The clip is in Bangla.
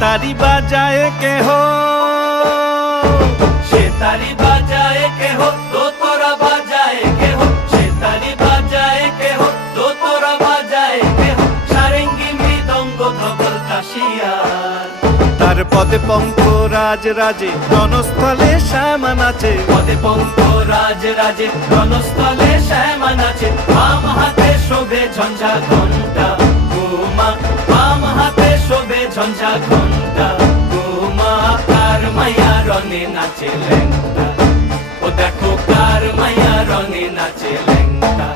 তারি বাজায় কেহ, সে তারি বাজায় কেহ, দোতরা বাজায় কেহ, সে তারি বাজায় কেহ, দোতরা বাজায় কেহ, সারেঙ্গি মৃদঙ্গ ধবল কাশিয়ার। তার পদে পঙ্ক রাজ রাজে, রণস্থলে শ্যামা নাচে। পদে পঙ্ক রাজ রাজে, রণস্থলে শ্যামা নাচে। বাম হাতে শোভে ঝঞ্ঝা ঘণ্টা উমা, বাম হাতে শোভে ঝঞ্ঝা ঘণ্টা উমা। কার মাইয়া রনে নাচে ল্যাংটা, ও দেখো কার মাইয়া রনে নাচে ল্যাংটা।